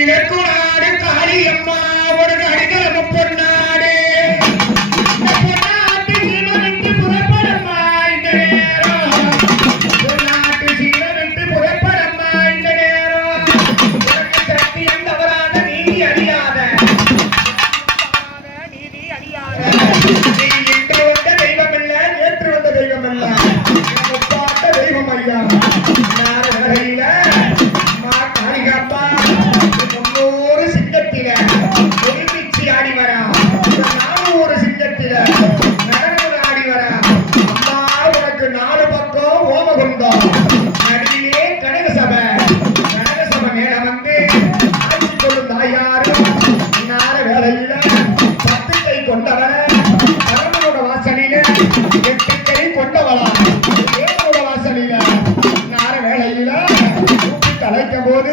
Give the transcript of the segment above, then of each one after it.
கிழக்கு நாடு காளியம்மா ஒரு நடுக்கல பொன்னாடு தெய்வம் ஐயா. நான் வரையில மா காளிகாப்பா நாலு பக்கம் ஓமகுந்தம் நடுவிலே கனக சபை கனக சபை மேல வந்து ஆட்சி கொள்ளும் தாயாரு இன்னார வேலையில பத்து கை கொண்டவர அரவனோட வாசலில எட்டு கை கொண்டவளா? ஏனோட வாசலில நார வேலையில கூப்பிட்டு அழைக்கும் போது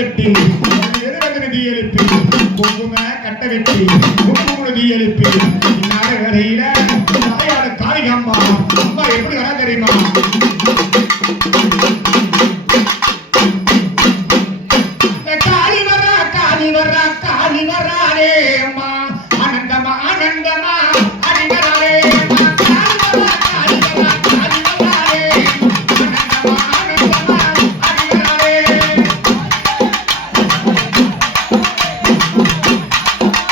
வெட்டி எருவங்கன தீ எழுப்பி குங்கும கட்ட வெட்டி குங்கும தீ எழுப்பி இன்னார கதையில தாயாடு காளி அம்மா எப்படி வரா தெரியுமா?